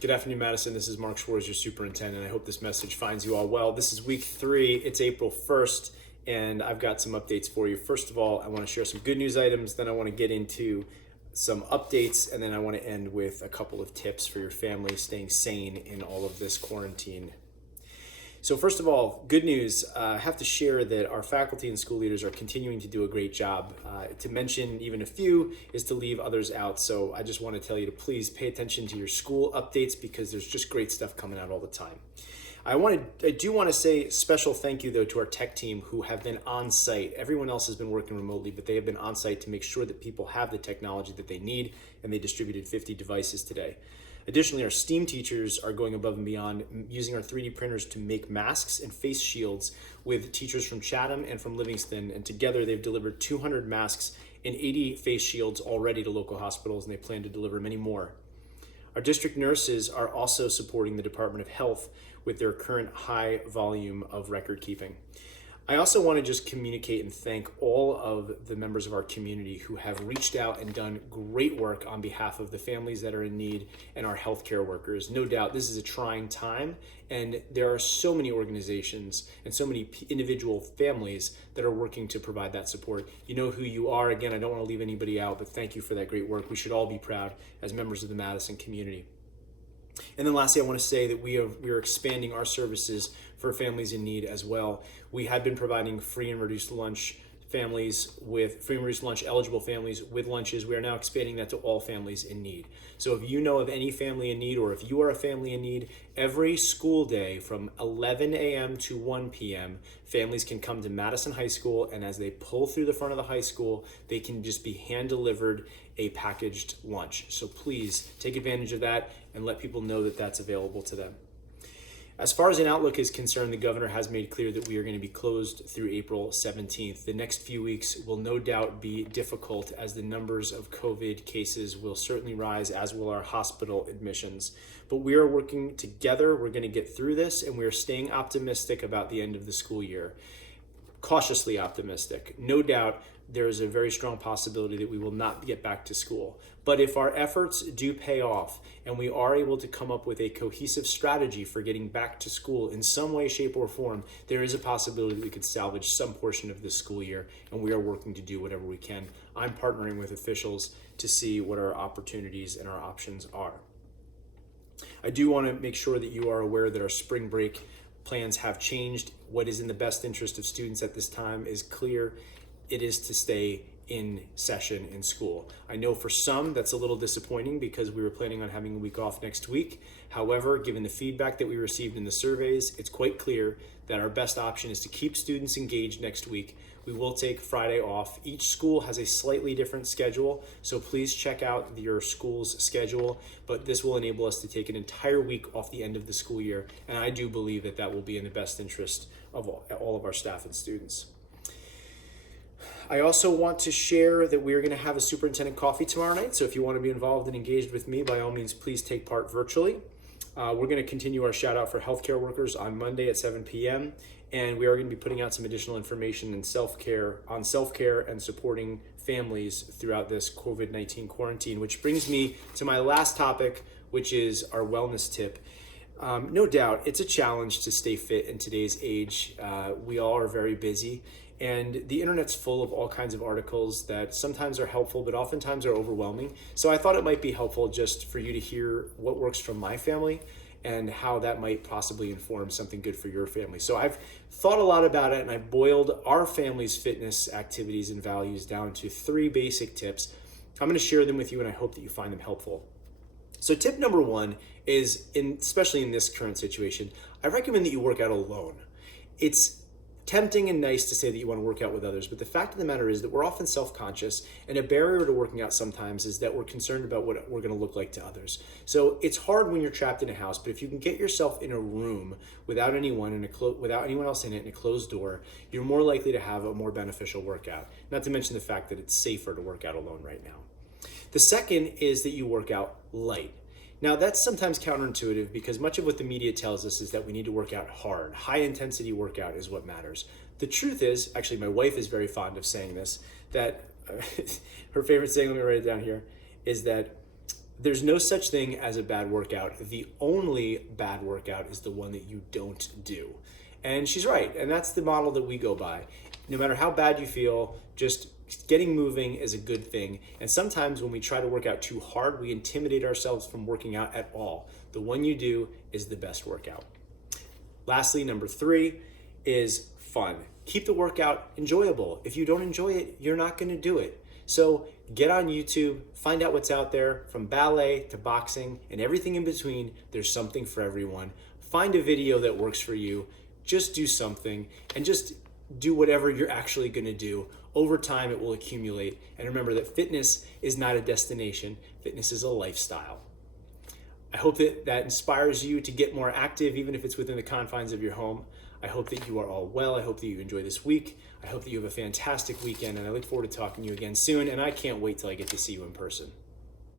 Good afternoon, Madison. This is Mark Schwarz, your superintendent. I hope this message finds you all well. This is week 3. It's April 1st, and I've got some updates for you. First of all, I want to share some good news items. Then I want to get into some updates, and then I want to end with a couple of tips for your family staying sane in all of this quarantine. So first of all, good news. I have to share that our faculty and school leaders are continuing to do a great job. To mention even a few is to leave others out. So I just want to tell you to please pay attention to your school updates because there's just great stuff coming out all the time. I do want to say special thank you though to our tech team who have been on site. Everyone else has been working remotely, but they have been on site to make sure that people have the technology that they need, and they distributed 50 devices today. Additionally, our STEAM teachers are going above and beyond, using our 3D printers to make masks and face shields with teachers from Chatham and from Livingston. And together they've delivered 200 masks and 80 face shields already to local hospitals, and they plan to deliver many more. Our district nurses are also supporting the Department of Health with their current high volume of record keeping. I also want to just communicate and thank all of the members of our community who have reached out and done great work on behalf of the families that are in need and our healthcare workers. No doubt this is a trying time, and there are so many organizations and so many individual families that are working to provide that support. You know who you are. Again, I don't want to leave anybody out, but thank you for that great work. We should all be proud as members of the Madison community. And then lastly, I want to say that we are expanding our services for families in need as well. We had been providing free and reduced lunch eligible families with lunches. We are now expanding that to all families in need. So if you know of any family in need, or if you are a family in need, every school day from 11 a.m. to 1 p.m., families can come to Madison High School, and as they pull through the front of the high school, they can just be hand-delivered a packaged lunch. So please take advantage of that and let people know that that's available to them. As far as an outlook is concerned, the governor has made clear that we are going to be closed through April 17th. The next few weeks will no doubt be difficult as the numbers of COVID cases will certainly rise, as will our hospital admissions. But we are working together. We're going to get through this, and we are staying optimistic about the end of the school year. Cautiously optimistic. No doubt there is a very strong possibility that we will not get back to school. But if our efforts do pay off and we are able to come up with a cohesive strategy for getting back to school in some way, shape, or form, there is a possibility that we could salvage some portion of this school year, and we are working to do whatever we can. I'm partnering with officials to see what our opportunities and our options are. I do want to make sure that you are aware that our spring break plans have changed. What is in the best interest of students at this time is clear. It is to stay in session in school. I know for some that's a little disappointing because we were planning on having a week off next week. However, given the feedback that we received in the surveys, it's quite clear that our best option is to keep students engaged next week. We will take Friday off. Each school has a slightly different schedule, so please check out your school's schedule, but this will enable us to take an entire week off the end of the school year, and I do believe that that will be in the best interest of all of our staff and students. I also want to share that we are going to have a superintendent coffee tomorrow night. So if you want to be involved and engaged with me, by all means, please take part virtually. We're going to continue our shout out for healthcare workers on Monday at 7 p.m. And we are going to be putting out some additional information on self-care and supporting families throughout this COVID-19 quarantine, which brings me to my last topic, which is our wellness tip. No doubt, it's a challenge to stay fit in today's age. We all are very busy. And the internet's full of all kinds of articles that sometimes are helpful, but oftentimes are overwhelming. So I thought it might be helpful just for you to hear what works from my family and how that might possibly inform something good for your family. So I've thought a lot about it, and I boiled our family's fitness activities and values down to 3 basic tips. I'm going to share them with you, and I hope that you find them helpful. So tip number 1 is, especially in this current situation, I recommend that you work out alone. It's tempting and nice to say that you want to work out with others, but the fact of the matter is that we're often self-conscious, and a barrier to working out sometimes is that we're concerned about what we're going to look like to others. So it's hard when you're trapped in a house, but if you can get yourself in a room without anyone without anyone else in it, in a closed door, you're more likely to have a more beneficial workout. Not to mention the fact that it's safer to work out alone right now. The second is that you work out light. Now, that's sometimes counterintuitive because much of what the media tells us is that we need to work out hard. High intensity workout is what matters. The truth is, actually, my wife is very fond of saying this, that her favorite saying, let me write it down here, is that There's no such thing as a bad workout. The only bad workout is the one that you don't do. And she's right. And that's the model that we go by. No matter how bad you feel, just getting moving is a good thing. And sometimes when we try to work out too hard, we intimidate ourselves from working out at all. The one you do is the best workout. Lastly, number 3 is fun. Keep the workout enjoyable. If you don't enjoy it, you're not going to do it. So get on YouTube, find out what's out there, from ballet to boxing and everything in between. There's something for everyone. Find a video that works for you. Just do something and just do whatever you're actually going to do. Over time, it will accumulate. And remember that fitness is not a destination. Fitness is a lifestyle. I hope that inspires you to get more active, even if it's within the confines of your home. I hope that you are all well. I hope that you enjoy this week. I hope that you have a fantastic weekend, and I look forward to talking to you again soon, and I can't wait till I get to see you in person.